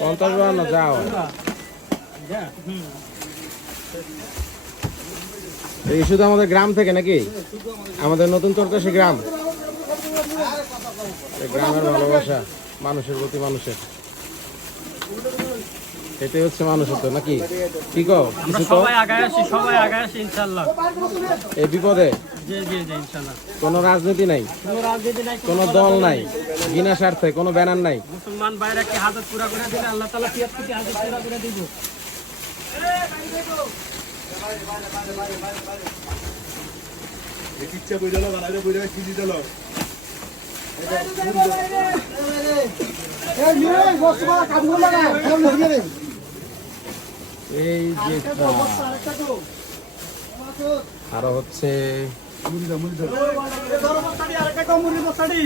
পঞ্চাশ বাহান্ন যাও। এই শুধু আমাদের গ্রাম থেকে নাকি? আমাদের নতুন চরকাশি গ্রাম। এই গ্রামের ভালোবাসা মানুষের প্রতি মানুষের। এটাই হচ্ছে মানুষের তো নাকি? কি কও? কিছু কও? সবাই আগায় আসি সবাই আগায় আসি ইনশাল্লাহ। এই বিপদে? জি জি জি ইনশাল্লাহ। কোনো রাজনীতি নাই? কোনো রাজনীতি নাই কোনো দল নাই? বিনা স্বার্থে কোনো ব্যানার নাই। মুসলমান ভাইরা কি হাজত পুরা করে দিলে আল্লাহ তালা তিয়াত্তর কোটি হাজত পুরা করে দিব। ইচ্ছা বই দিল বানাইলে বই দিল কি দিল এই যে আরও হচ্ছে মুড়ি দাও মুড়ি দাও। আরেকটা কম মুরগি বস্তাটি